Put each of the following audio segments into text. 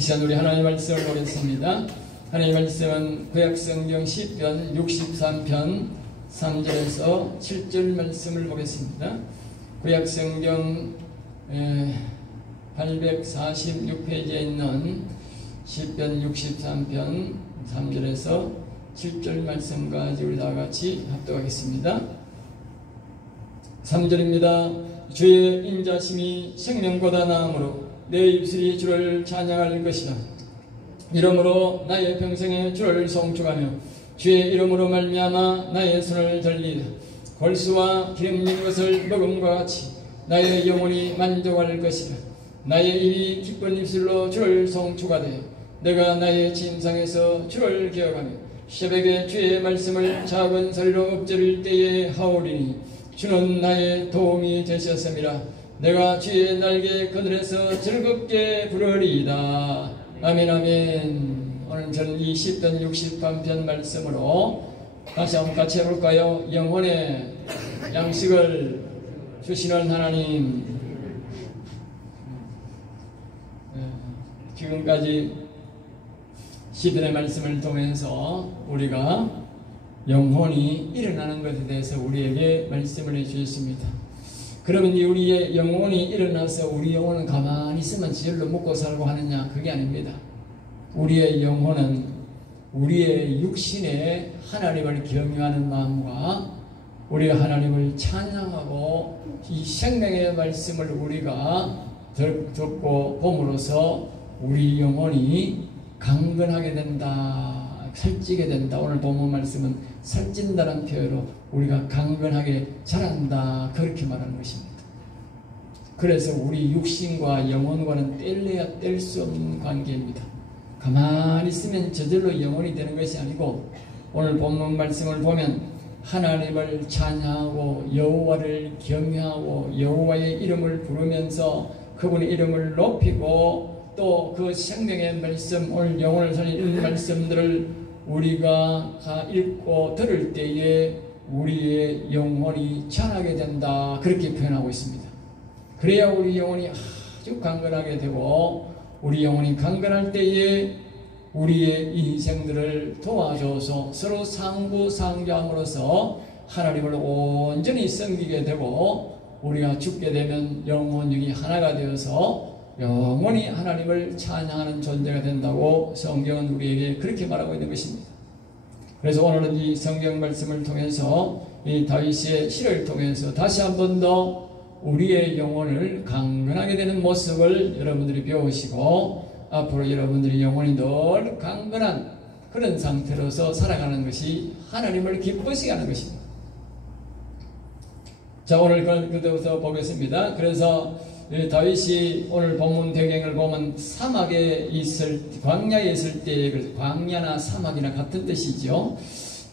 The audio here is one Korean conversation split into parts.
시간 우리 하나님의 말씀을 보겠습니다. 하나님의 말씀은 구약성경 시편 63편 3절에서 7절 말씀을 보겠습니다. 구약성경 846페이지에 있는 시편 63편 3절에서 7절 말씀까지 우리 다같이 합독하겠습니다. 3절입니다. 주의 인자심이 생명보다 나음으로 내 입술이 주를 찬양할 것이다. 이러므로 나의 평생에 주를 송축하며 주의 이름으로 말미암아 나의 손을 들리다. 골수와 기름진 것을 먹음과 같이 나의 영혼이 만족할 것이다. 나의 입이 기쁜 입술로 주를 송축하되 내가 나의 침상에서 주를 기억하며 새벽에 주의 말씀을 작은 소리로 엎드릴 때에 하오리니 주는 나의 도움이 되셨음이라. 내가 주의 날개 그늘에서 즐겁게 부르리이다. 아멘 아멘. 오늘 저는 이 시편 63편 말씀으로 다시 한번 같이 해볼까요? 영혼의 양식을 주시는 하나님. 지금까지 시편의 말씀을 통해서 우리가 영혼이 일어나는 것에 대해서 우리에게 말씀을 해주셨습니다. 그러면 우리의 영혼이 일어나서 우리 영혼은 가만히 있으면 지절로 먹고 살고 하느냐? 그게 아닙니다. 우리의 영혼은 우리의 육신에 하나님을 경외하는 마음과 우리가 하나님을 찬양하고 이 생명의 말씀을 우리가 듣고 봄으로써 우리 영혼이 강건하게 된다, 살찌게 된다. 오늘 본문 말씀은 살찐다는 표현으로 우리가 강건하게 자란다, 그렇게 말하는 것입니다. 그래서 우리 육신과 영혼과는 뗄래야 뗄 수 없는 관계입니다. 가만히 있으면 저절로 영혼이 되는 것이 아니고 오늘 본문 말씀을 보면 하나님을 찬양하고 여호와를 경외하고 여호와의 이름을 부르면서 그분의 이름을 높이고 또 그 생명의 말씀, 오늘 영혼을 살리는 말씀들을 우리가 읽고 들을 때에 우리의 영혼이 자라게 된다, 그렇게 표현하고 있습니다. 그래야 우리 영혼이 아주 강건하게 되고 우리 영혼이 강건할 때에 우리의 인생들을 도와줘서 서로 상부상조함으로써 하나님을 온전히 섬기게 되고 우리가 죽게 되면 영혼육이 하나가 되어서 영원히 하나님을 찬양하는 존재가 된다고 성경은 우리에게 그렇게 말하고 있는 것입니다. 그래서 오늘은 이 성경 말씀을 통해서 이 다윗의 시를 통해서 다시 한 번 더 우리의 영혼을 강건하게 되는 모습을 여러분들이 배우시고 앞으로 여러분들이 영혼이 늘 강건한 그런 상태로서 살아가는 것이 하나님을 기쁘시게 하는 것입니다. 자, 오늘 그것부터 보겠습니다. 그래서 다윗이 오늘 본문 배경을 보면 광야에 있을 때, 광야나 사막이나 같은 뜻이죠.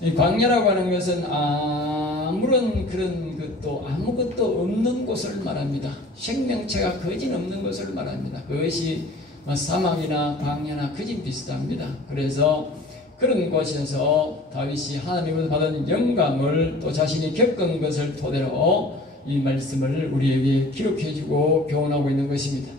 이 광야라고 하는 것은 아무런 그런 것도 아무것도 없는 곳을 말합니다. 생명체가 거진 없는 곳을 말합니다. 그것이 사막이나 광야나 거진 비슷합니다. 그래서 그런 곳에서 다윗이 하나님을 받은 영감을 또 자신이 겪은 것을 토대로 이 말씀을 우리에게 기록해주고 교훈하고 있는 것입니다.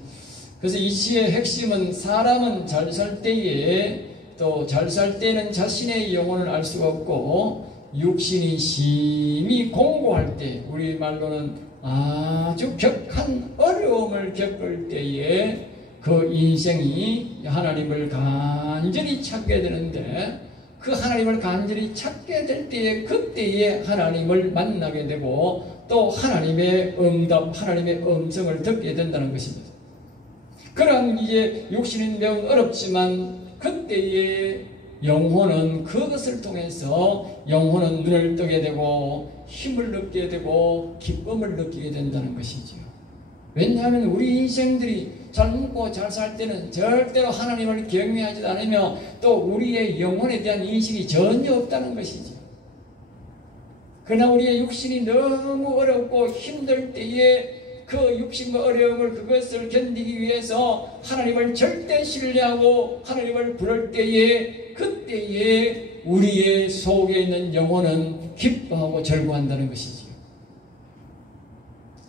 그래서 이 시의 핵심은 사람은 잘 살 때에 또 잘 살 때는 자신의 영혼을 알 수가 없고 육신이 심히 공고할 때, 우리 말로는 아주 격한 어려움을 겪을 때에 그 인생이 하나님을 간절히 찾게 되는데 그 하나님을 간절히 찾게 될 때에 그때에 하나님을 만나게 되고 또 하나님의 응답, 하나님의 음성을 듣게 된다는 것입니다. 그러한 이제 육신은 매우 어렵지만 그때에 영혼은 그것을 통해서 영혼은 눈을 뜨게 되고 힘을 얻게 되고 기쁨을 느끼게 된다는 것이지요. 왜냐하면 우리 인생들이 잘 먹고 잘 살 때는 절대로 하나님을 경외하지 않으며 또 우리의 영혼에 대한 인식이 전혀 없다는 것이죠. 그러나 우리의 육신이 너무 어렵고 힘들 때에 그 육신과 어려움을 그것을 견디기 위해서 하나님을 절대 신뢰하고 하나님을 부를 때에 그때에 우리의 속에 있는 영혼은 기뻐하고 절구한다는 것이지요.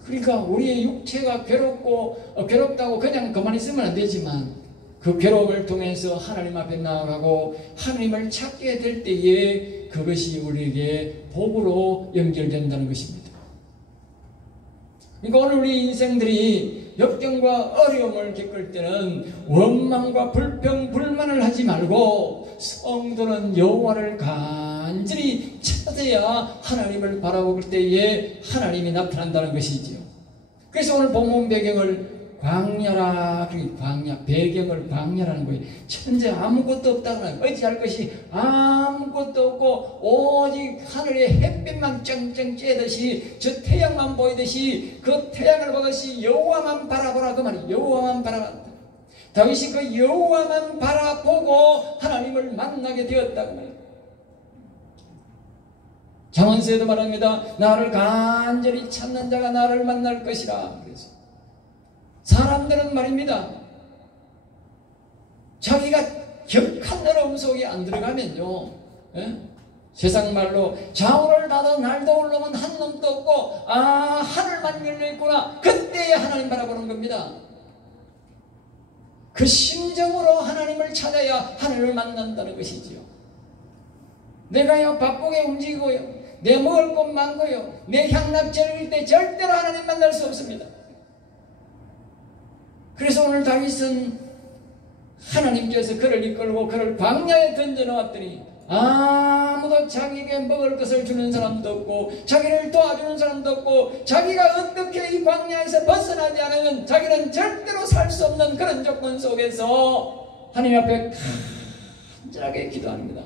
그러니까 우리의 육체가 괴롭다고 그냥 가만히 있으면 안 되지만 그 괴로움을 통해서 하나님 앞에 나아가고 하나님을 찾게 될 때에 그것이 우리에게 복으로 연결된다는 것입니다. 그러니까 오늘 우리 인생들이 역경과 어려움을 겪을 때는 원망과 불평, 불만을 하지 말고 성도는 여호와를 간절히 찾아야 하나님을 바라볼 때에 하나님이 나타난다는 것이지요. 그래서 오늘 본문 배경을 광야라, 광야, 배경을 광야라는 거예요. 천재 아무것도 없다는 거예요. 어찌할 것이 아무것도 없고 오직 하늘에 햇빛만 쨍쨍 쬐듯이 저 태양만 보이듯이 그 태양을 보듯이 여호와만 바라보라 그 말이에요. 여호와만 바라봤다. 다윗이 그 여호와만 바라보고 하나님을 만나게 되었다는 거예요. 잠언서에도 말합니다. 나를 간절히 찾는 자가 나를 만날 것이라. 그래서 사람들은 말입니다. 자기가 격한 어려움 속에 안 들어가면요. 세상 말로 자원을 받아 날도 올라오면 한 놈도 없고 하늘만 열려있구나. 그때에 하나님 바라보는 겁니다. 그 심정으로 하나님을 찾아야 하나님을 만난다는 것이지요. 내가요 바쁘게 움직이고요. 내 먹을 것 많고요. 내 향락절일 때 절대로 하나님 만날 수 없습니다. 그래서 오늘 다윗은 하나님께서 그를 이끌고 그를 광야에 던져놓았더니 아무도 자기에게 먹을 것을 주는 사람도 없고 자기를 도와주는 사람도 없고 자기가 어떻게 이 광야에서 벗어나지 않으면 자기는 절대로 살 수 없는 그런 조건 속에서 하나님 앞에 간절하게 기도합니다.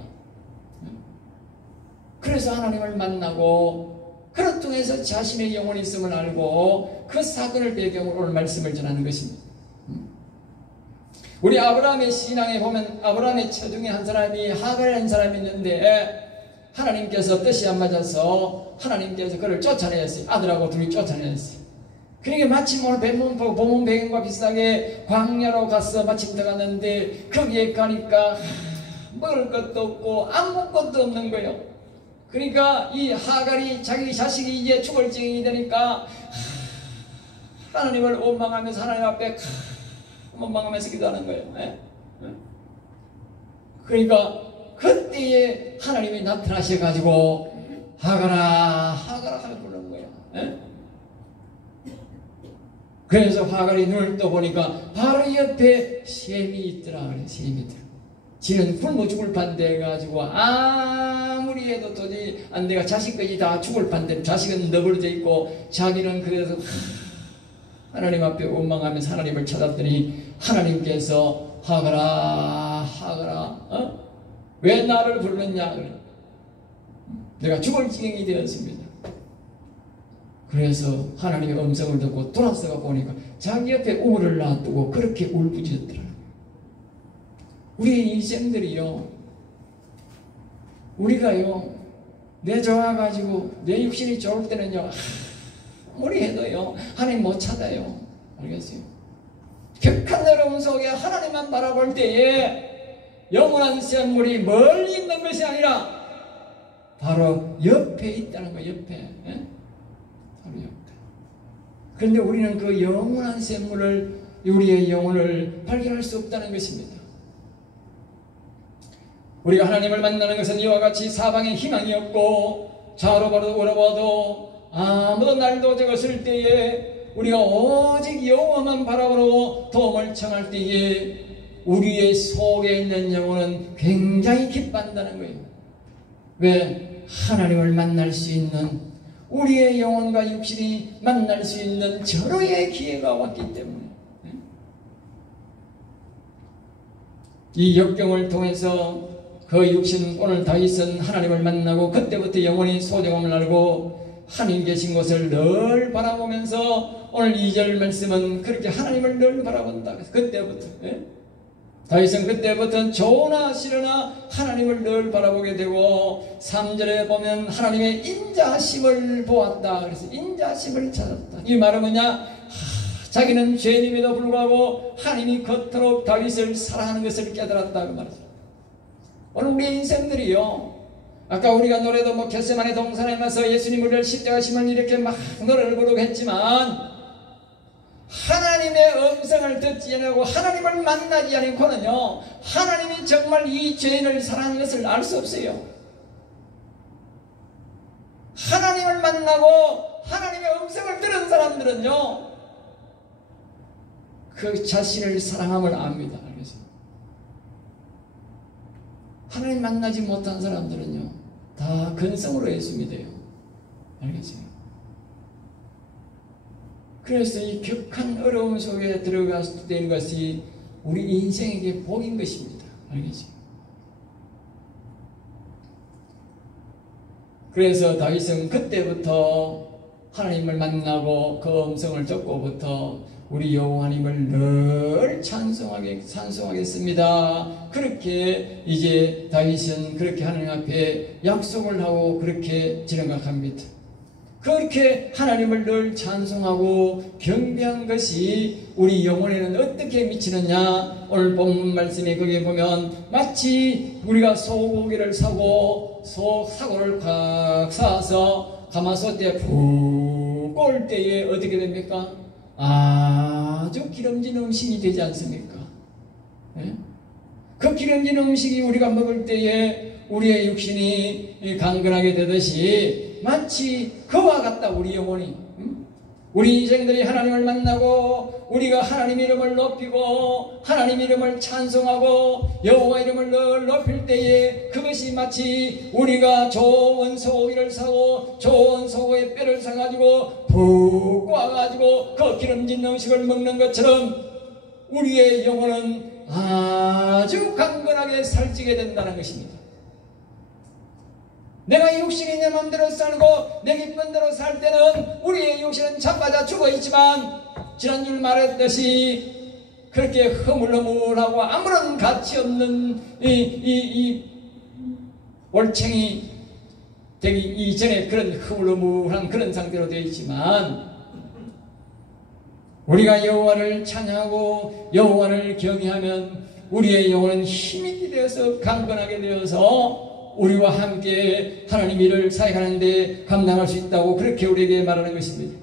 그래서 하나님을 만나고 그를 통해서 자신의 영혼이 있음을 알고 그 사건을 배경으로 오늘 말씀을 전하는 것입니다. 우리 아브라함의 신앙에 보면 아브라함의 체중에 한 사람이 하갈이라는 사람이 있는데 하나님께서 뜻이 안 맞아서 하나님께서 그를 쫓아내었어요. 아들하고 둘이 쫓아내었어요. 그러니까 마침 오늘 본문 배경과 비슷하게 광야로 가서 마침 들어갔는데 거기에 가니까 먹을 것도 없고 아무것도 없는 거예요. 그러니까 이 하갈이 자기 자식이 이제 죽을 징이 되니까 하나님을 원망하면서 하나님 앞에 원망하면서 기도하는 거예요. 그러니까 그때에 하나님이 나타나셔가지고 하갈아 하갈아 하고 부르는 거예요. 그래서 하갈이 눈을 떠보니까 바로 옆에 셈이 있더라. 그래, 셈이 있더라. 지는 굶어 죽을 판데 해가지고 아무리 해도 도저히 안 돼가 자식까지 다 죽을 판데 자식은 너버려져 있고 자기는 그래서 하나님 앞에 원망하면서 하나님을 찾았더니 하나님께서 하갈아 하갈아 왜 나를 불렀냐 그래. 내가 죽을 지경이 되었습니다. 그래서 하나님의 음성을 듣고 돌아서가 보니까 자기 옆에 우물을 놔두고 그렇게 울부짖었더라. 우리 인생들이요, 우리가요 내 좋아가지고 내 육신이 좋을 때는요 아무리 해도요 하나님 못 찾아요. 알겠어요? 격한 어려움 속에 하나님만 바라볼 때에 영원한 샘물이 멀리 있는 것이 아니라 바로 옆에 있다는 거예요. 옆에. 바로 옆에. 그런데 우리는 그 영원한 샘물을 우리의 영혼을 발견할 수 없다는 것입니다. 우리가 하나님을 만나는 것은 이와 같이 사방에 희망이 없고 좌로 바로 오라봐도 아무도 날도 적었을 때에 우리가 오직 여호와만 바라보고 도움을 청할 때에 우리의 속에 있는 영혼은 굉장히 기뻐한다는 거예요. 왜? 하나님을 만날 수 있는 우리의 영혼과 육신이 만날 수 있는 절호의 기회가 왔기 때문에 이 역경을 통해서 그 육신 오늘 다윗은 하나님을 만나고 그때부터 영혼이 소중함을 알고 하나님 계신 곳을 늘 바라보면서 오늘 2절 말씀은 그렇게 하나님을 늘 바라본다. 그때부터 다윗은 그때부터 좋으나 싫으나 하나님을 늘 바라보게 되고 3절에 보면 하나님의 인자하심을 보았다. 그래서 인자하심을 찾았다. 이 말은 뭐냐? 자기는 죄인임에도 불구하고 하나님이 그토록 다윗을 사랑하는 것을 깨달았다. 그 말이죠. 오늘 우리 인생들이요, 아까 우리가 노래도 뭐 겟세마네 동산에 가서 예수님을 십자가 심을 이렇게 막 노래를 부르고 했지만 하나님의 음성을 듣지 않고 하나님을 만나지 않고는요, 하나님이 정말 이 죄인을 사랑하는 것을 알 수 없어요. 하나님을 만나고 하나님의 음성을 들은 사람들은요, 그 자신을 사랑함을 압니다. 알겠어요? 하나님 만나지 못한 사람들은요, 다 근성으로 예수 믿어요. 알겠어요? 그래서 이 격한 어려움 속에 들어가게 된 것이 우리 인생에게 복인 것입니다. 알겠어요? 그래서 다윗은 그때부터 하나님을 만나고 그 음성을 듣고부터 우리 여호와님을 늘 찬송하겠습니다. 그렇게 이제 다윗은 그렇게 하나님 앞에 약속을 하고 그렇게 진행합니다. 그렇게 하나님을 늘 찬송하고 경배한 것이 우리 영혼에는 어떻게 미치느냐. 오늘 본문 말씀에 거기에 보면 마치 우리가 소고기를 사고 사고를 꽉 사서 가마솥에 푹 꼴 때에 어떻게 됩니까? 아주 기름진 음식이 되지 않습니까? 네? 그 기름진 음식이 우리가 먹을 때에 우리의 육신이 강건하게 되듯이 마치 그와 같다. 우리 영혼이, 우리 인생들이 하나님을 만나고 우리가 하나님 이름을 높이고 하나님 이름을 찬송하고 여호와 이름을 늘 높일 때에 그것이 마치 우리가 좋은 소고기를 사고 좋은 소고기의 뼈를 사가지고 푹 구워가지고 그 기름진 음식을 먹는 것처럼 우리의 영혼은 아주 강건하게 살찌게 된다는 것입니다. 내가 육신이 내 맘대로 살고 내 기쁜 대로 살 때는 우리의 육신은 자빠져 죽어있지만 지난주에 말했듯이 그렇게 허물허물하고 아무런 가치 없는 이 올챙이 되기 이전에 그런 허물허물한 그런 상태로 되어 있지만 우리가 여호와를 찬양하고 여호와를 경외하면 우리의 영혼은 힘이 되어서 강건하게 되어서 우리와 함께 하나님 일을 사역하는데 감당할 수 있다고 그렇게 우리에게 말하는 것입니다.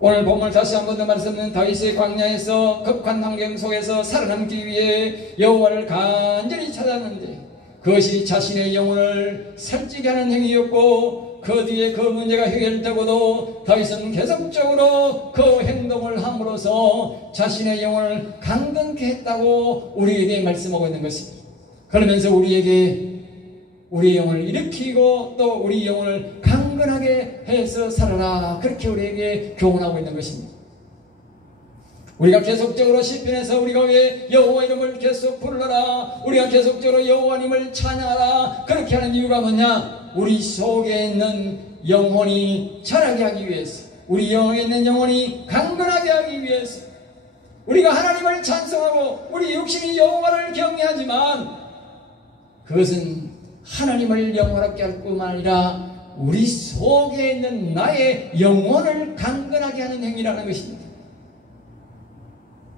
오늘 본문을 다시 한 번 더 말씀드리면 다윗의 광야에서 극한 환경 속에서 살아남기 위해 여호와를 간절히 찾았는데 그것이 자신의 영혼을 살찌게 하는 행위였고 그 뒤에 그 문제가 해결되고도 다윗은 계속적으로 그 행동을 함으로써 자신의 영혼을 강건케 했다고 우리에게 말씀하고 있는 것입니다. 그러면서 우리에게 우리 영혼을 일으키고 또 우리 영혼을 강건하게 해서 살아라 그렇게 우리에게 교훈하고 있는 것입니다. 우리가 계속적으로 시편에서 우리가 왜 여호와 이름을 계속 불러라 우리가 계속적으로 여호와님을 찬양하라 그렇게 하는 이유가 뭐냐. 우리 속에 있는 영혼이 자라게 하기 위해서 우리 영혼에 있는 영혼이 강건하게 하기 위해서 우리가 하나님을 찬송하고 우리 육신이 여호와를 경외하지만 그것은 하나님을 영원하게 할 뿐만 아니라 우리 속에 있는 나의 영혼을 강건하게 하는 행위라는 것입니다.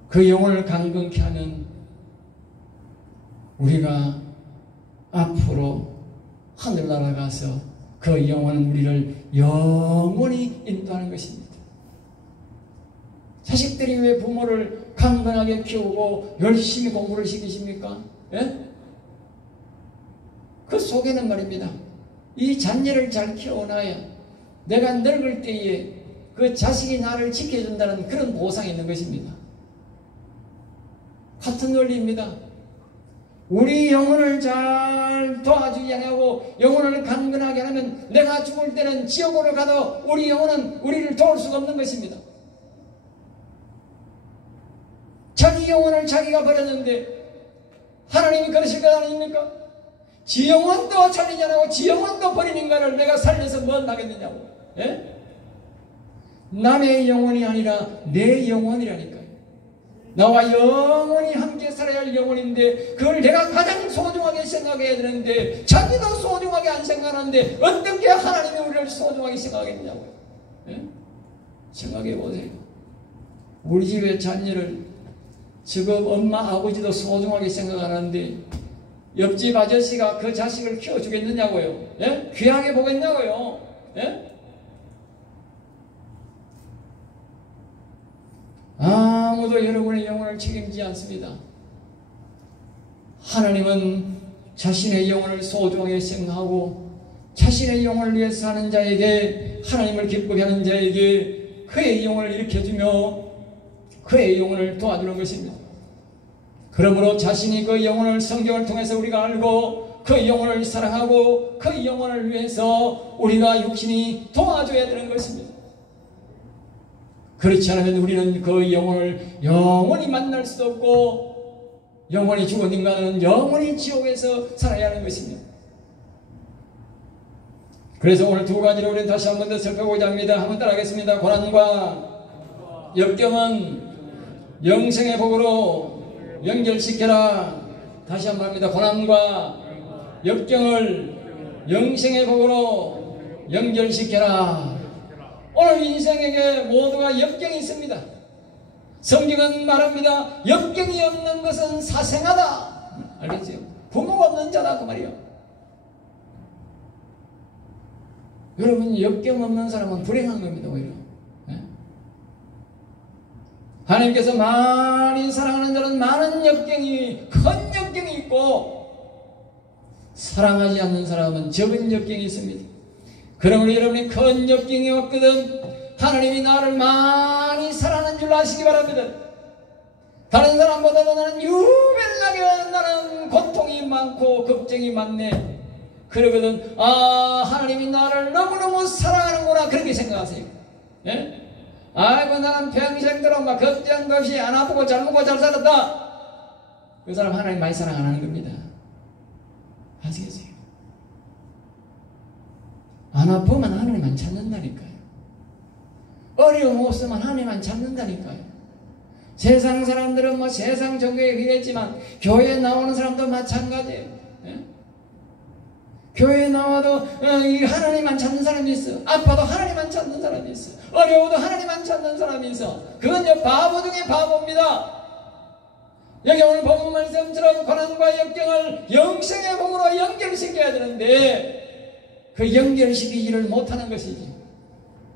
그 영혼을 강건케 하는 우리가 앞으로 하늘나라 가서 그 영혼은 우리를 영원히 인도하는 것입니다. 자식들이 왜 부모를 강건하게 키우고 열심히 공부를 시키십니까? 예? 그 속에는 말입니다. 이 자녀를 잘 키워놔야 내가 늙을 때에 그 자식이 나를 지켜준다는 그런 보상이 있는 것입니다. 같은 원리입니다. 우리 영혼을 잘 도와주지 않고 영혼을 강건하게 하면 내가 죽을 때는 지옥으로 가도 우리 영혼은 우리를 도울 수가 없는 것입니다. 자기 영혼을 자기가 버렸는데 하나님이 그러실 것 아닙니까? 지 영혼도 살리지 않고 지 영혼도 버린 인간을 내가 살려서 뭘 하겠느냐고. 예? 남의 영혼이 아니라 내 영혼이라니까요. 나와 영원히 함께 살아야 할 영혼인데 그걸 내가 가장 소중하게 생각해야 되는데 자기도 소중하게 안 생각하는데 어떻게 하나님이 우리를 소중하게 생각하겠냐고요. 예? 생각해 보세요. 우리 집의 자녀를 지금 엄마 아버지도 소중하게 생각하는데 옆집 아저씨가 그 자식을 키워주겠느냐고요. 예? 귀하게 보겠냐고요. 예? 아무도 여러분의 영혼을 책임지지 않습니다. 하나님은 자신의 영혼을 소중하게 생각하고 자신의 영혼을 위해서 사는 자에게, 하나님을 기쁘게 하는 자에게 그의 영혼을 일으켜주며 그의 영혼을 도와주는 것입니다. 그러므로 자신이 그 영혼을 성경을 통해서 우리가 알고 그 영혼을 사랑하고 그 영혼을 위해서 우리가 육신이 도와줘야 되는 것입니다. 그렇지 않으면 우리는 그 영혼을 영원히 만날 수도 없고 영원히 죽은 인간은 영원히 지옥에서 살아야 하는 것입니다. 그래서 오늘 두 가지를 우리는 다시 한 번 더 살펴보자 합니다. 한번 따라하겠습니다. 고난과 역경은 영생의 복으로 연결시켜라. 다시 한번 합니다. 고난과 역경을 영생의 복으로 연결시켜라. 오늘 인생에게 모두가 역경이 있습니다. 성경은 말합니다. 역경이 없는 것은 사생하다. 알겠어요? 부모가 없는 자다 그 말이에요. 여러분, 역경 없는 사람은 불행한 겁니다. 오히려. 하나님께서 많이 사랑하는 자는 많은 역경이, 큰 역경이 있고, 사랑하지 않는 사람은 적은 역경이 있습니다. 그러므로 여러분이 큰 역경이 없거든 하나님이 나를 많이 사랑하는 줄 아시기 바랍니다. 다른 사람보다도 나는 유별나게 나는 고통이 많고 걱정이 많네. 그러거든, 아, 하나님이 나를 너무너무 사랑하는구나, 그렇게 생각하세요. 예? 아이고, 나는 평생도록 막 걱정도 없이 안 아프고 잘 먹고 잘 살았다. 그 사람 하나님 많이 사랑 안 하는 겁니다. 아시겠어요? 안 아프면 하나님만 찾는다니까요. 어려움 없으면 하나님만 찾는다니까요. 세상 사람들은 뭐 세상 종교에 그랬지만 교회에 나오는 사람도 마찬가지예요. 예? 교회에 나와도 하나님만 찾는 사람이 있어. 아파도 하나님만 찾는 사람이 있어. 어려워도 하나님만 찾는 사람이 있어. 그건 바보 중에 바보입니다. 여기 오늘 본문 말씀처럼 고난과 역경을 영생의 복으로 연결시켜야 되는데 그 연결시키지를 못하는 것이지.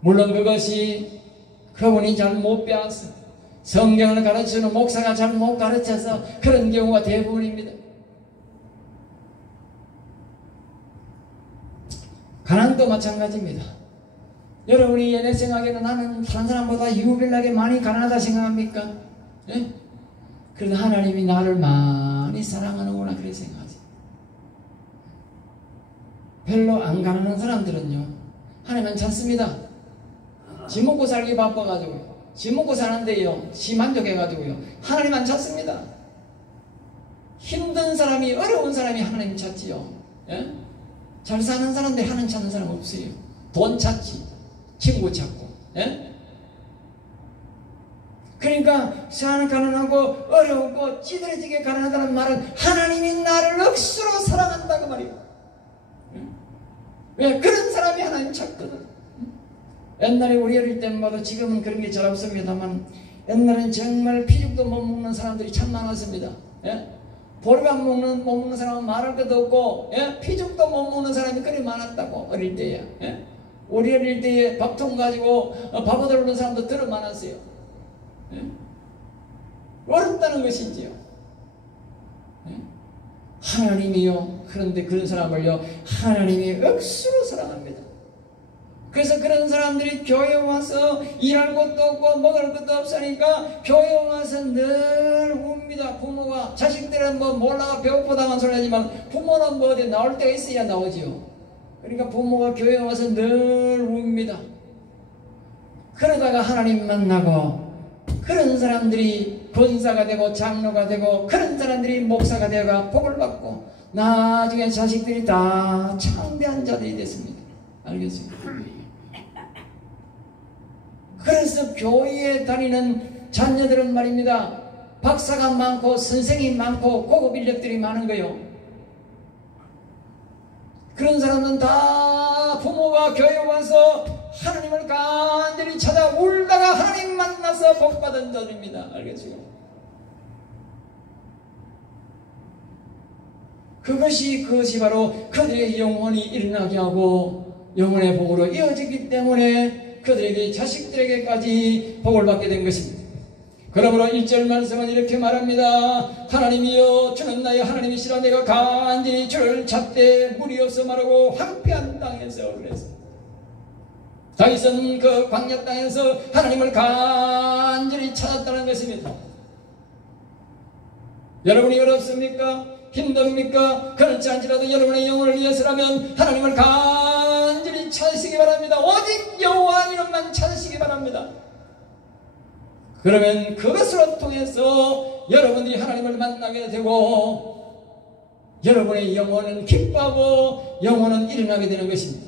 물론 그것이 그분이 잘 못 배웠어. 성경을 가르치는 목사가 잘 못 가르쳐서 그런 경우가 대부분입니다. 가난도 마찬가지입니다. 여러분이 내 생각에는 나는 다른 사람보다 유별나게 많이 가난하다 생각합니까? 예? 그래도 하나님이 나를 많이 사랑하는구나, 그렇게 생각하지. 별로 안 가난한 사람들은요, 하나님은 찾습니다. 지 먹고 살기 바빠가지고요, 지 먹고 사는데요, 지 만족해가지고요, 하나님 안 찾습니다. 힘든 사람이, 어려운 사람이 하나님 찾지요. 예? 잘 사는 사람들 하나님 찾는 사람 없어요. 돈 찾지, 친구 찾고. 예? 그러니까 사는 가난하고 어려우고 찌들어지게 가난하다는 말은 하나님이 나를 억수로 사랑한다 그 말이에요. 왜? 그런 사람이 하나님 찾거든. 옛날에 우리 어릴 때마다, 지금은 그런 게 잘 없습니다만 옛날엔 정말 피죽도 못 먹는 사람들이 참 많았습니다. 예? 보리밥 못 먹는 사람은 말할 것도 없고, 예? 피죽도 못 먹는 사람이 그리 많았다고, 어릴 때에. 예? 우리 어릴 때에 밥통 가지고 밥 얻어 오는 사람도 들어 많았어요. 예? 어렵다는 것이지요. 예? 하나님이요, 그런데 그런 사람을요 하나님이 억수로 사랑합니다. 그래서 그런 사람들이 교회에 와서 일할 것도 없고 먹을 것도 없으니까 교회에 와서 늘 웁니다. 부모가, 자식들은 뭐 몰라가 배고프다만 소리 하지만 부모는 뭐 어디 나올 때가 있어야 나오지요. 그러니까 부모가 교회에 와서 늘 웁니다. 그러다가 하나님 만나고 그런 사람들이 권사가 되고 장로가 되고 그런 사람들이 목사가 되고 복을 받고 나중에 자식들이 다 창대한 자들이 됐습니다. 알겠습니까? 그래서 교회에 다니는 자녀들은 말입니다, 박사가 많고 선생이 많고 고급 인력들이 많은 거요. 그런 사람은 다 부모가 교회에 와서 하나님을 간절히 찾아 울다가 하나님 만나서 복받은 자들입니다. 알겠죠? 그것이 바로 그들의 영혼이 일어나게 하고 영혼의 복으로 이어지기 때문에 그들에게, 자식들에게까지 복을 받게 된 것입니다. 그러므로 1절 말씀은 이렇게 말합니다. 하나님이여 주는 나의 하나님이시라. 내가 간절히 주를 찾되 물이 없어 마르고 황폐한 땅에서. 그래서 다윗은 그 광야 땅에서 하나님을 간절히 찾았다는 것입니다. 여러분이 어렵습니까? 힘듭니까? 그렇지 않지라도 여러분의 영혼을 위해서라면 하나님을 간절히 찾으시기 바랍니다. 오직 여호와 이름만 찾으시기 바랍니다. 그러면 그것으로 통해서 여러분들이 하나님을 만나게 되고 여러분의 영혼은 기뻐하고 영혼은 일어나게 되는 것입니다.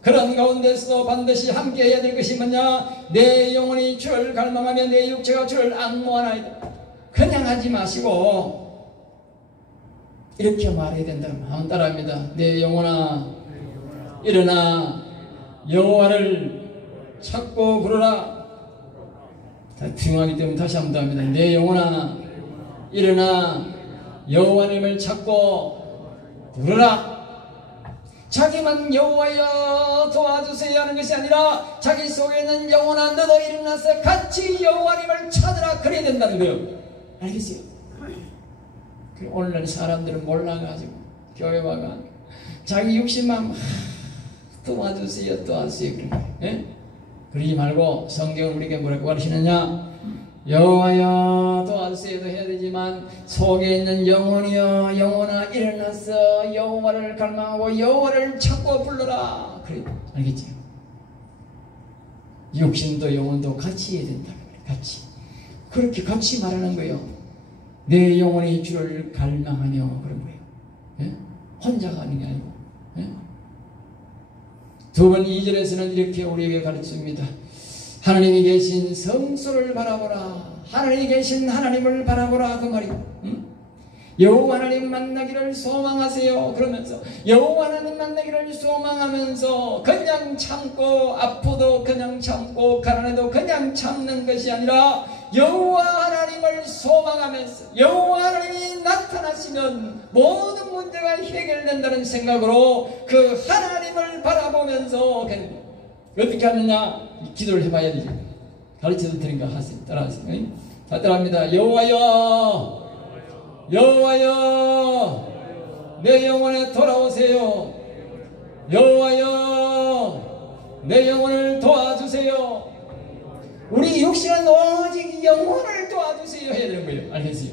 그런 가운데서 반드시 함께 해야 될 것이 뭐냐? 내 영혼이 주를 갈망하며 내 육체가 주를 앙모하나이다. 그냥 하지 마시고 이렇게 말해야 된다. 한번 따라합니다. 내 영혼아 일어나 여호와를 찾고 부르라. 중요하기 때문에 다시 한번 합니다. 내 영혼아 일어나 여호와님을 찾고 부르라. 자기만 여호와여 도와주세요 하는 것이 아니라 자기 속에 있는 영혼아 너도 일어나서 같이 여호와님을 찾으라. 그래야 된다는 거예요. 알겠어요? 오늘날 사람들은 몰라가지고 교회 와가 자기 욕심만 도와주세요 도와주세요 그런 거예요. 예? 그러지 말고 성경은 우리에게 뭐라고 가르치느냐? 여호와여 도와주세요도 해야 되지만 속에 있는 영혼이여 영혼아 일어나서 여호와를 갈망하고 여호와를 찾고 불러라. 그래 알겠지? 육신도 영혼도 같이 해야 된다. 같이 그렇게 같이 말하는 거예요. 내 영혼이 주를 갈망하며 그런 거예요. 예? 혼자가 하는 게 아니고. 예? 두 번 2절에서는 이렇게 우리에게 가르칩니다. 하나님이 계신 성소를 바라보라. 하나님이 계신 하나님을 바라보라. 그 말이에요. 여호와 하나님 만나기를 소망하세요. 그러면서 여호와 하나님 만나기를 소망하면서 그냥 참고 아프도 그냥 참고 가난해도 그냥 참는 것이 아니라 여호와 하나님을 소망하면서 여호와 하나님이 나타나시면 모든 문제가 해결된다는 생각으로 그 하나님을 바라보면서 어떻게 하느냐? 기도를 해봐야 되죠. 가르쳐줄 테니까 하세요. 따라하세요. 다 따라합니다. 여호와여 여호와여 내 영혼에 돌아오세요. 여호와여 내 영혼을 도와주세요. 우리 육신은 오직 영혼을 도와주세요 해야 되는 거예요. 알겠어요?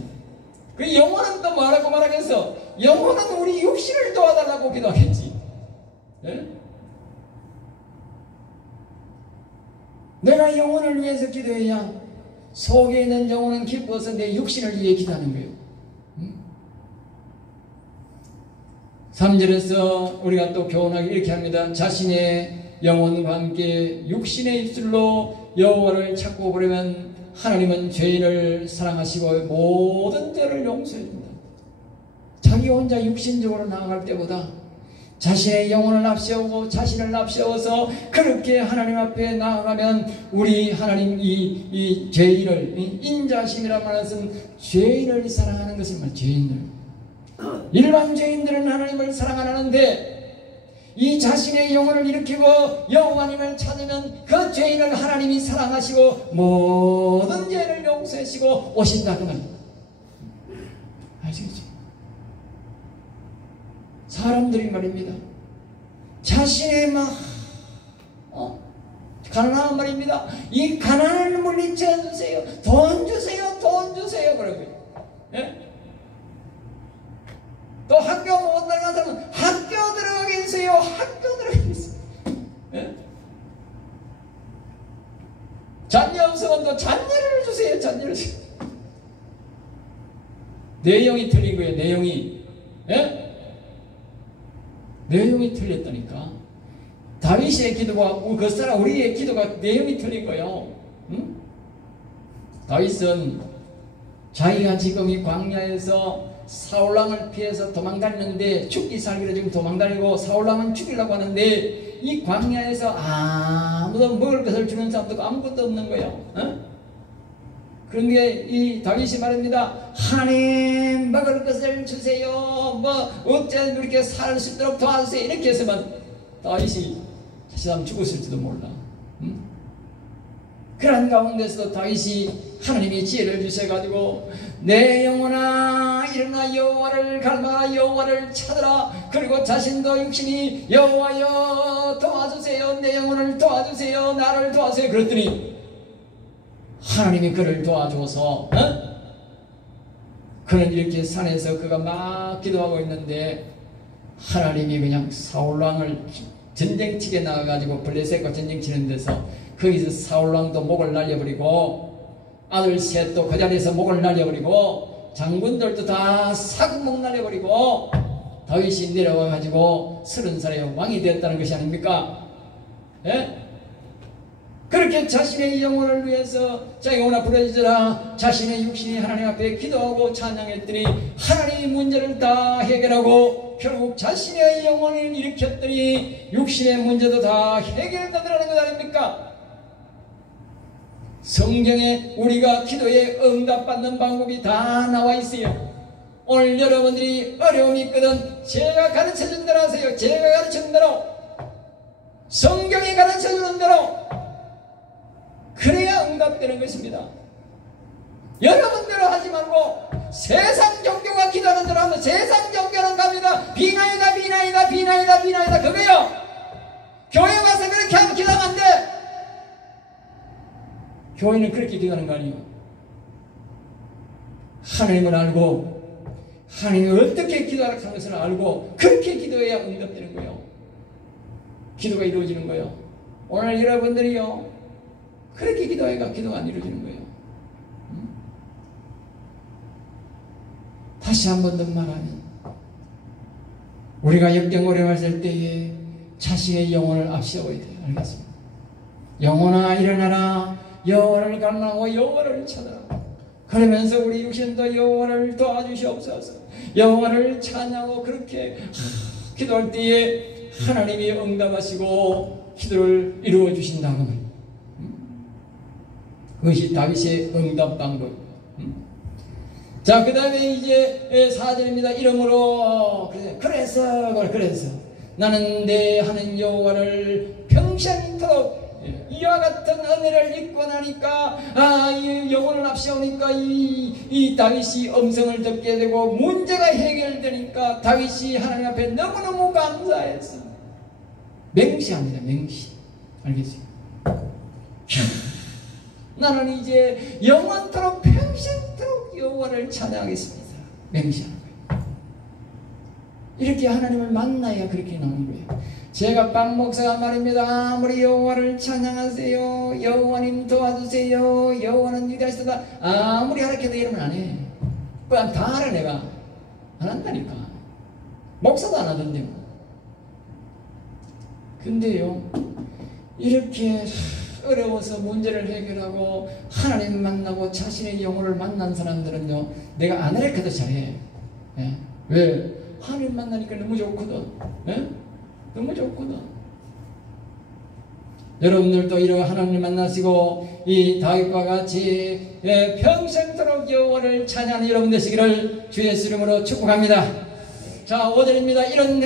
그 영혼은 또 뭐라고 말하겠어? 영혼은 우리 육신을 도와달라고 기도하겠지. 네? 내가 영혼을 위해서 기도해야 속에 있는 영혼은 기뻐서 내 육신을 위해 기도하는 거예요. 3절에서 우리가 또 교훈하기 이렇게 합니다. 자신의 영혼과 함께 육신의 입술로 여호와를 찾고 부르면 하나님은 죄인을 사랑하시고 모든 죄를 용서해 준다. 자기 혼자 육신적으로 나아갈 때보다 자신의 영혼을 앞세우고 자신을 앞세워서 그렇게 하나님 앞에 나아가면 우리 하나님 이 죄인을 인자심이라는 말은 죄인을 사랑하는 것을 말 죄인들 일반 죄인들은 하나님을 사랑 안 하는데 이 자신의 영혼을 일으키고 여호와님을 찾으면 그 죄인을 하나님이 사랑하시고 모든 죄를 용서하시고 오신다 그 말입니다. 아시겠죠? 사람들이 말입니다. 자신의 가난한 말입니다. 이 가난을 물리쳐 주세요. 돈 주세요. 돈 주세요. 그러고요. 예? 또 학교 못 들어간 사람은 학교 들어가게 해주세요. 학교 들어가게 해주세요. 예? 자녀 없으면 또 자녀를 주세요. 자녀를 주세요. 내용이 틀린 거예요. 내용이. 예? 내용이 틀렸다니까. 다윗의 기도가 그 사람 우리의 기도가 내용이 틀린 거예요. 응? 다윗은 자기가 지금 이 광야에서 사울왕을 피해서 도망다니는데 죽기 살기로 지금 도망다니고 사울왕은 죽이려고 하는데 이 광야에서 아무도 먹을 것을 주는 사람도 아무것도 없는 거예요. 어? 그런데 이 다윗이 말합니다. 하나님 먹을 것을 주세요. 어째 이렇게 살 수 있도록 도와주세요. 이렇게 해서만 다윗이 다시 한번 죽었을지도 몰라. 응? 그런 가운데서도 다윗이 하나님이 지혜를 주셔가지고 내 영혼아 일어나 여호와를 갈망하라 여호와를 찾으라 그리고 자신도 육신이 여호와여 도와주세요 내 영혼을 도와주세요 나를 도와주세요 그랬더니 하나님이 그를 도와줘서 그는 이렇게 산에서 그가 막 기도하고 있는데 하나님이 그냥 사울왕을 전쟁치게 나가가지고 블레셋과 전쟁치는 데서 거기서 사울왕도 목을 날려버리고 아들 셋도 그 자리에서 목을 날려버리고 장군들도 다 사국목 날려버리고 다윗이 내려와가지고 30살에 왕이 되었다는 것이 아닙니까? 예? 그렇게 자신의 영혼을 위해서 자 영혼아 부르짖으라 자신의 육신이 하나님 앞에 기도하고 찬양했더니 하나님이 문제를 다 해결하고 결국 자신의 영혼을 일으켰더니 육신의 문제도 다 해결되더라는 것 아닙니까? 성경에 우리가 기도에 응답받는 방법이 다 나와 있어요. 오늘 여러분들이 어려움이 있거든 제가 가르쳐준 대로 하세요. 제가 가르쳐준 대로 성경이 가르쳐주는 대로 그래야 응답되는 것입니다. 여러분대로 하지 말고 세상 종교가 기도하는 대로 하면 세상 종교는 갑니다. 비나이다 비나이다 비나이다 비나이다 그거요. 교회 와서 그렇게 하면 기도하면 안 돼. 교회는 그렇게 기도하는 거 아니에요. 하나님을 알고 하나님이 어떻게 기도하라고 하는 것을 알고 그렇게 기도해야 응답되는 거예요. 기도가 이루어지는 거예요. 오늘 여러분들이요 그렇게 기도해가 기도가 안 이루어지는 거예요. 다시 한 번 더 말하면 우리가 역경고려 왔을 때에 자신의 영혼을 앞세워야 돼요. 알겠습니다. 영혼아 일어나라 여호와를 갈망하고 여호와를 찾아라. 그러면서 우리 육신도 여호와를 도와주시옵소서. 여호와를 찬양하고 그렇게 기도할 때에 하나님이 응답하시고 기도를 이루어 주신다고 말이에요. 그것이 다윗의 응답 방법. 자, 그 다음에 이제 4절입니다. 이러므로 그래서 나는 내 하는 여호와를 평생토록 이와 같은 은혜를 입고 나니까 이 영혼을 앞세우니까 이 다윗이 음성을 듣게 되고 문제가 해결되니까 다윗이 하나님 앞에 너무너무 감사했어. 맹시합니다. 맹시. 알겠어요? 나는 이제 영원토록 평생토록 여호와를 찬양하겠습니다. 맹시하는 거예요. 이렇게 하나님을 만나야 그렇게 나오는 거예요. 제가 빵 목사가 말입니다. 아무리 여호와를 찬양하세요. 여호와님 도와주세요. 여호와는 위대하시다. 아무리 하락해도 이러면 안 해. 그냥 다 알아 내가. 안 한다니까. 목사도 안 하던데 뭐. 근데요. 이렇게 어려워서 문제를 해결하고 하나님 만나고 자신의 영혼을 만난 사람들은요. 내가 안 하락해도 잘해. 예? 왜? 하나님 만나니까 너무 좋거든. 예? 너무 좋구나. 여러분들도 이런 하나님 만나시고 이 다윗과 같이 평생토록 여호와를 찬양하는 여러분 되시기를 주 예수 이름으로 축복합니다. 자 5절입니다. 이런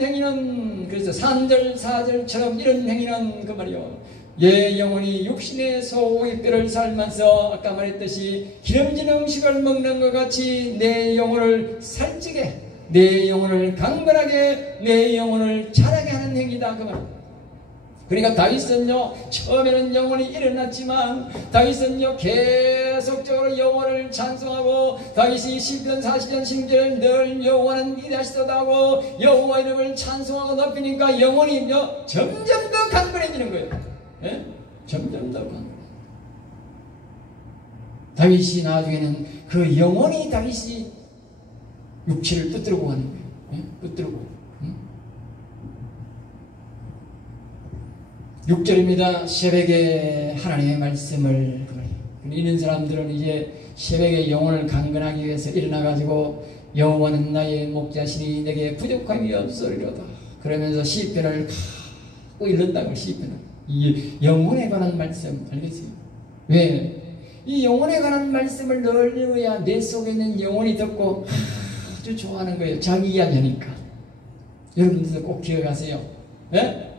행위는 그래서 3절 4절처럼 이런 행위는 그 말이요. 예 영혼이 육신의 소고기 뼈를 삶아서 아까 말했듯이 기름진 음식을 먹는 것 같이 내 영혼을 살찌게 내 영혼을 강건하게 내 영혼을 자라게 하는 행위다 그 말입니다. 그러니까 다윗은요 처음에는 영혼이 일어났지만 다윗은요 계속적으로 여호와를 찬송하고 다윗이 시편 40편 10절을 늘 여호와는 위대하시도다 하고 여호와 이름을 찬송하고 높이니까 영혼이요 점점 더 강건해지는 거예요. 예? 점점 더 강건해. 다윗이 나중에는 그 영혼이 다윗이 육체를 붙들고 가는 거예요. 예? 붙들고. 6절입니다. 새벽에 하나님의 말씀을 있는 사람들은 이제 새벽에 영혼을 강건하기 위해서 일어나가지고 여호와는 나의 목자시니 내게 부족함이 없으리로다. 그러면서 시편을 갖고 읽는다고 시편을. 이 영혼에 관한 말씀 알겠어요? 왜? 이 영혼에 관한 말씀을 늘 읽어야 내 속에 있는 영혼이 듣고 아주 좋아하는 거예요. 자기 이야기하니까. 여러분들도 꼭 기억하세요. 예?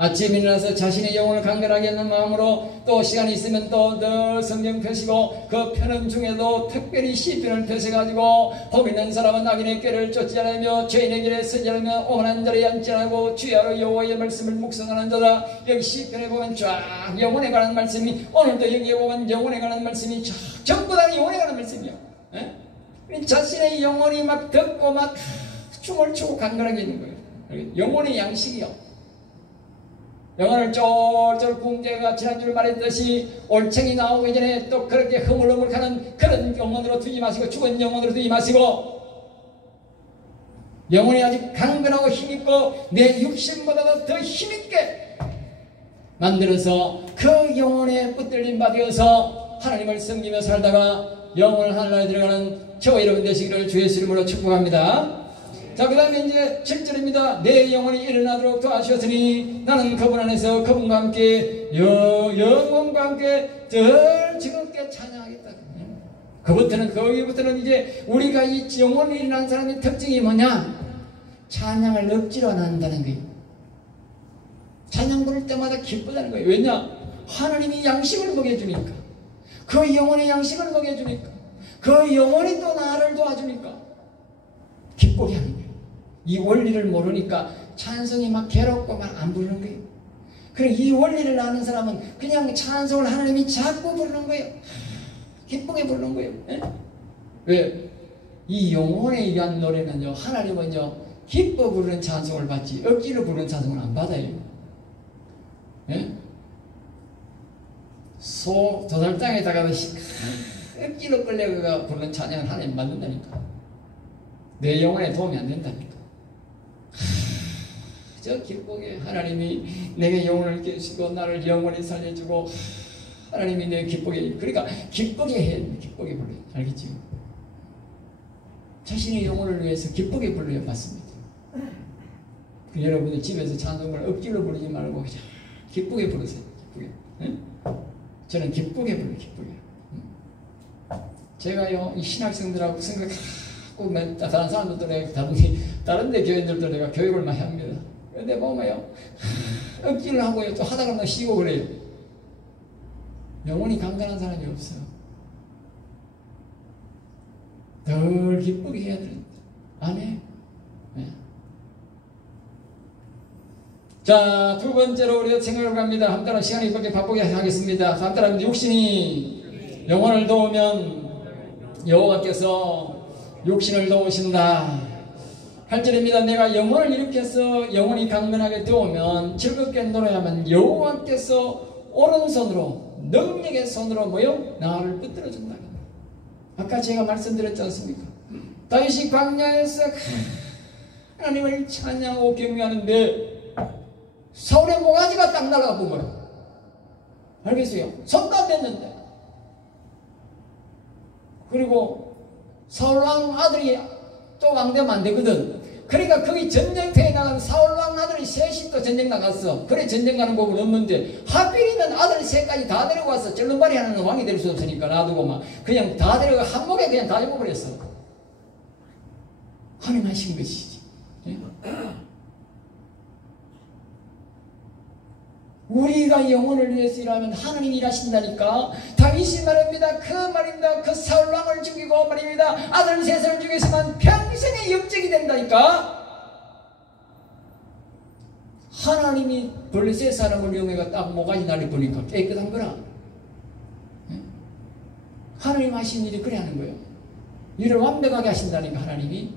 아침에 일어나서 자신의 영혼을 강건하게 하는 마음으로 또 시간이 있으면 또 늘 성경 펴시고 그 펴는 중에도 특별히 시편을 펴셔가지고 복 있는 사람은 악인의 꾀를 쫓지 않으며 죄인의 길에 서지 않으며 오만한 자리에 앉지 않고 주야로 여호와의 말씀을 묵상하는 자다. 여기 시편에 보면 쫙 영혼에 관한 말씀이, 오늘도 여기에 보면 영혼에 관한 말씀이 쫙 전부 다 영혼에 관한 말씀이야. 자신의 영혼이 막 듣고 막 춤을 추고 강건하게 있는 거예요. 영혼의 양식이요. 영혼을 쫄쫄 붕대가 지난주에 말했듯이 올챙이 나오기 전에 또 그렇게 흐물흐물하는 그런 영혼으로 두지 마시고, 죽은 영혼으로 두지 마시고, 영혼이 아주 강건하고 힘있고 내 육신보다도 더 힘있게 만들어서 그 영혼에 붙들림 받아서 하나님을 섬기며 살다가 영혼을 하늘나라에 들어가는 저와 여러분 되시기를 주의 이름으로 축복합니다. 자, 그 다음에 이제 7절입니다. 내 영혼이 일어나도록 도와주셨으니 나는 그분 안에서 그분과 함께 영혼과 함께 늘 즐겁게 찬양하겠다. 거기부터는 이제 우리가 이 영혼이 일어난 사람의 특징이 뭐냐? 찬양을 억지로 안 한다는 거예요. 찬양 부를 때마다 기쁘다는 거예요. 왜냐? 하나님이 양식을 먹여주니까, 그 영혼의 양식을 먹여주니까, 그 영혼이 또 나를 도와주니까 기쁘게 하는 거예요. 이 원리를 모르니까 찬송이 막 괴롭고 막 안 부르는 거예요. 그럼 이 원리를 아는 사람은 그냥 찬송을 하나님이 자꾸 부르는 거예요. 기쁘게 부르는 거예요. 에? 왜? 이 영혼에 의한 노래는요, 하나님은요 기뻐 부르는 찬송을 받지 억지로 부르는 찬송을 안 받아요. 에? 소 도살장에다가 억지로 끌려가 부르는 찬양은 하나님 받는다니까. 내 영혼에 도움이 안 된다니까. 저 기쁘게 하나님이 내게 영혼을 깨시고 나를 영원히 살려주고 하나님이 내게 기쁘게, 그러니까 기쁘게 해. 기쁘게 불러요. 알겠지요? 자신의 영혼을 위해서 기쁘게 불러야 맞습니다. 여러분들 집에서 찬송을 억지로 부르지 말고 그냥 기쁘게 부르세요. 기쁘게. 응? 저는 기쁘게 불러요. 기쁘게. 제가요 이 신학생들하고 생각하고 다른 사람들도 내가 다른 데 교인들도 내가 교육을 많이 합니다. 근데 보면요 억지를 하고요 또 하다가 막 쉬고 그래요. 영혼이 강건한 사람이 없어요. 덜 기쁘게 해야 되는데 안 해. 네. 자, 두 번째로 우리가 생각을 합니다. 한 따라 시간이 그렇게 바쁘게 하겠습니다. 한 따라 육신이 영혼을 도우면 여호와께서 육신을 도우신다. 8절입니다. 내가 영혼을 일으켜서 영혼이 강건하게 되오면 즐겁게 노래하면 여호와께서 오른손으로 능력의 손으로 뭐요? 나를 붙들어준다. 아까 제가 말씀드렸지 않습니까? 다윗이 광야에서 하나님을 찬양하고 경외하는데 사울의 모가지가 딱 날아가 본 거예요. 알겠어요? 손도 안 댔는데. 그리고 사울왕 아들이 또 왕되면 안 되거든. 그러니까 거기 전쟁터에 나간 사울왕 아들이 셋이 또 전쟁 나갔어. 그래 전쟁 가는 법은 없는데 하필이면 아들 셋까지 다 데리고 와서 쩔름발이 하는 왕이 될 수 없으니까 놔두고 막 그냥 다 데려가 한 목에 그냥 다 죽어버렸어. 하나님 하신 것이지. 우리가 영혼을 위해서 일하면 하나님이 일하신다니까. 다윗이 말합니다. 그 말입니다. 그 사울왕을 죽이고 말입니다. 아들 셋을 죽였으면 평생의 역적이 된다니까. 하나님이 블레셋 사람을 이용해가 딱 모가지 날려 보니까 깨끗한 거라. 하나님 하신 일이 그래 하는 거예요. 일을 완벽하게 하신다니까 하나님이.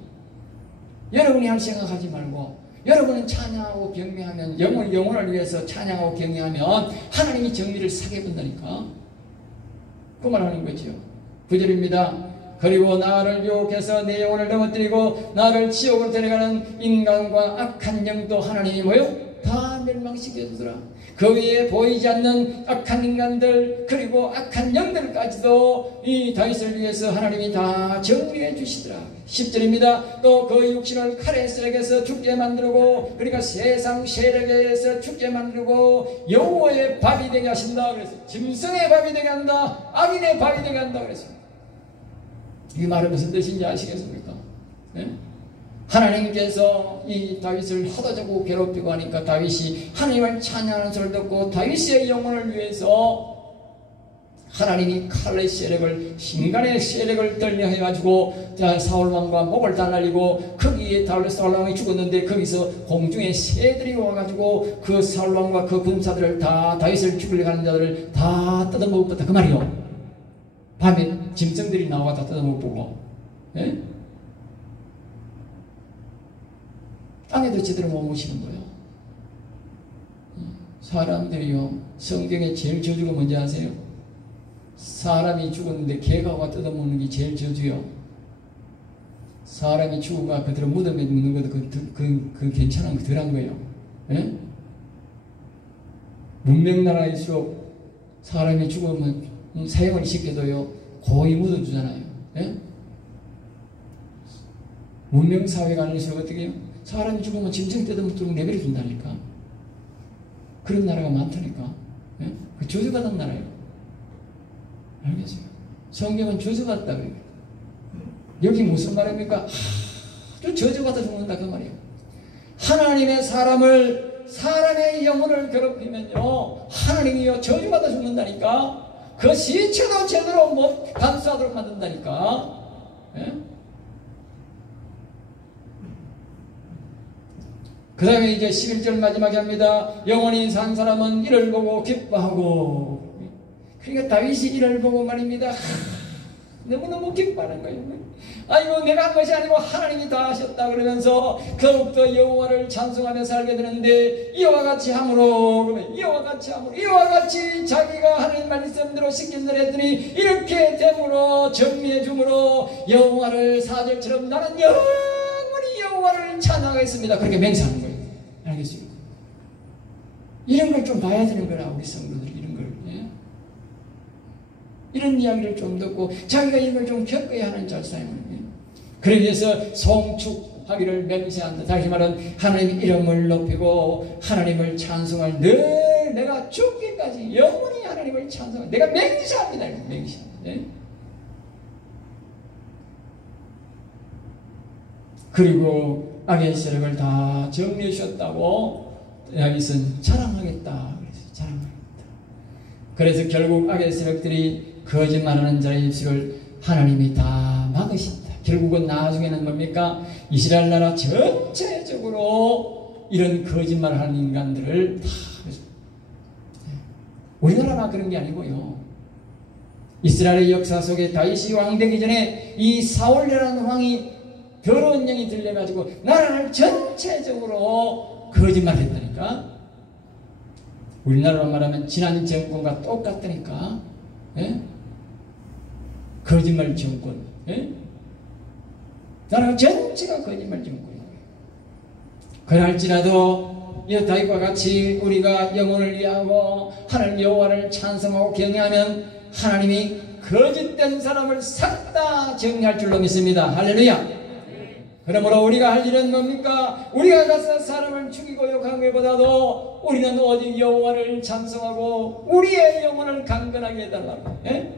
여러분이 할 생각하지 말고 여러분은 찬양하고 경외하면 영혼을 위해서 찬양하고 경외하면 하나님이 정리를 사게 본다니까. 그 말하는 거죠. 9절입니다. 그리고 나를 유혹해서 내 영혼을 넘어뜨리고 나를 지옥으로 데려가는 인간과 악한 영도 하나님이 뭐요? 다 멸망시켜주더라. 그 위에 보이지 않는 악한 인간들 그리고 악한 영들까지도 이 다윗을 위해서 하나님이 다 정리해 주시더라. 10절입니다. 또 그 육신을 칼의 쇠에서 죽게 만들고 그러니까 세상 세력에서 죽게 만들고 여호와의 밥이 되게 하신다. 그래서 짐승의 밥이 되게 한다. 악인의 밥이 되게 한다. 그래서 이 말은 무슨 뜻인지 아시겠습니까? 네? 하나님께서 이 다윗을 하도자고 괴롭히고 하니까 다윗이 하나님을 찬양하는 소리를 듣고 다윗의 영혼을 위해서 하나님이 칼의 세력을, 인간의 세력을 떨려해가지고 사울왕과 목을 다 날리고 거기에 사울왕이 죽었는데 거기서 공중에 새들이 와가지고 그 사울왕과 그 군사들을 다, 다윗을 죽이려고 하는 자들을 다 뜯어먹었다 그 말이요. 밤에 짐승들이 나와 다 뜯어먹고, 예? 땅에도 제대로 못 묻히는 거예요. 사람들이요, 성경에 제일 저주가 뭔지 아세요? 사람이 죽었는데 개가 와 뜯어먹는 게 제일 저주요. 사람이 죽어가 그대로 무덤에 묻는 것도 그 괜찮은 거 덜한 거예요. 예? 문명나라일수록 사람이 죽으면 사형을 시켜도요, 고이 묻어주잖아요. 예? 문명사회가 아닐수록 어떻게 해요? 사람이 죽으면 짐승 뜯어먹도록 내버려둔다니까. 그런 나라가 많다니까. 예? 그 저주받은 나라예요. 알겠어요? 성경은 저주받다 그래요. 여기 무슨 말입니까? 아주 저주받아 죽는다 그 말이에요. 하나님의 사람의 영혼을 괴롭히면요, 하나님이요 저주받아 죽는다니까. 그 시체도 제대로 못 감수하도록 만든다니까. 예? 그 다음에 이제 11절 마지막에 합니다. 영원히 산 사람은 이를 보고 기뻐하고. 그러니까 다윗이 이를 보고 말입니다. 너무너무 기뻐하는 거예요. 아이고 내가 한 것이 아니고 하나님이 다 하셨다 그러면서 더욱더 여호와를 찬송하며 살게 되는데, 이와 같이 함으로, 그러면 이와 같이 자기가 하나님 말씀대로 시킨들 했더니 이렇게 됨으로, 정리해 줌으로 여호와를 4절처럼 나는 영원히 여호와를 찬양하겠습니다. 그렇게 맹세하는 거예요. 알겠습니까? 이런 걸 좀 봐야 되는 거라, 우리 성도들이 이런 걸. 예? 이런 이야기를 좀 듣고 자기가 이런 걸 좀 겪어야 하는 절사임을. 그러기 위해서 송축하기를 맹세한다. 다시 말하면 하나님 이름을 높이고 하나님을 찬송할, 늘 내가 죽기까지 영원히 하나님을 찬송할, 내가 맹세합니다. 맹세합니다. 예? 그리고 악의 세력을 다 정리해 주셨다고 다윗은 자랑하겠다. 그래서 결국 악의 세력들이 거짓말하는 자의 입술을 하나님이 다 막으신다. 결국은 나중에는 뭡니까? 이스라엘 나라 전체적으로 이런 거짓말하는 인간들을 다, 우리나라만 그런 게 아니고요, 이스라엘의 역사 속에 다윗이 왕 되기 전에 이 사울이라는 왕이 더러운 영이 들려가지고 나라를 전체적으로 거짓말했다니까. 우리나라로 말하면 지난 정권과 똑같다니까. 예? 거짓말 정권. 예? 나라 전체가 거짓말 정권이에요. 그럴지라도 이 다윗과 같이 우리가 영혼을 위하고 하나님 여호와를 찬송하고 경외하면 하나님이 거짓된 사람을 싹 다 정리할 줄로 믿습니다. 할렐루야. 그러므로 우리가 할 일은 뭡니까? 우리가 가서 사람을 죽이고 욕하는 것보다도 우리는 오직 여호와를 찬송하고 우리의 영혼을 강건하게 해달라고. 예?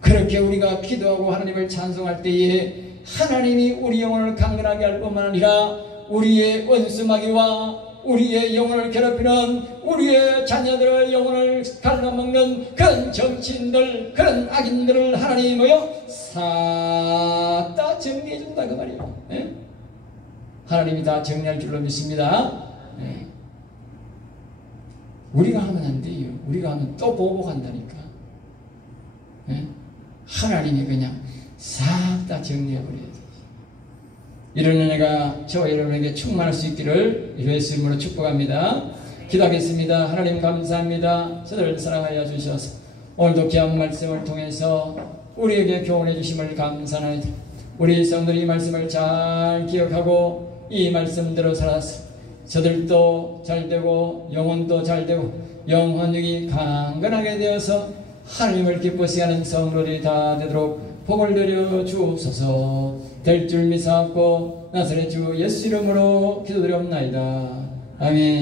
그렇게 우리가 기도하고 하나님을 찬송할 때에 하나님이 우리 영혼을 강건하게 할 뿐만 아니라 우리의 원수마귀와 우리의 영혼을 괴롭히는 우리의 자녀들의 영혼을 갉아먹는 그런 정치인들, 그런 악인들을 하나님이 뭐요? 싹 다 정리해준다 그 말이에요. 네? 하나님이 다 정리할 줄로 믿습니다. 네. 우리가 하면 안 돼요. 우리가 하면 또 보복한다니까. 네? 하나님이 그냥 싹 다 정리해버려야 돼. 이런 은혜가 저와 여러분에게 충만할 수 있기를 예수 이름으로 축복합니다. 기도하겠습니다. 하나님 감사합니다. 저들을 사랑하여 주셔서 오늘도 귀한 말씀을 통해서 우리에게 교훈해 주심을 감사합니다. 우리 성도들이 이 말씀을 잘 기억하고 이 말씀대로 살아서 저들도 잘되고 영혼도 잘되고 영혼력이 강건하게 되어서 하나님을 기쁘시게 하는 성도들이 다 되도록 복을 내려 주옵소서. 될 줄 믿사옵고 나사렛 주 예수 이름으로 기도드리옵나이다. 아멘.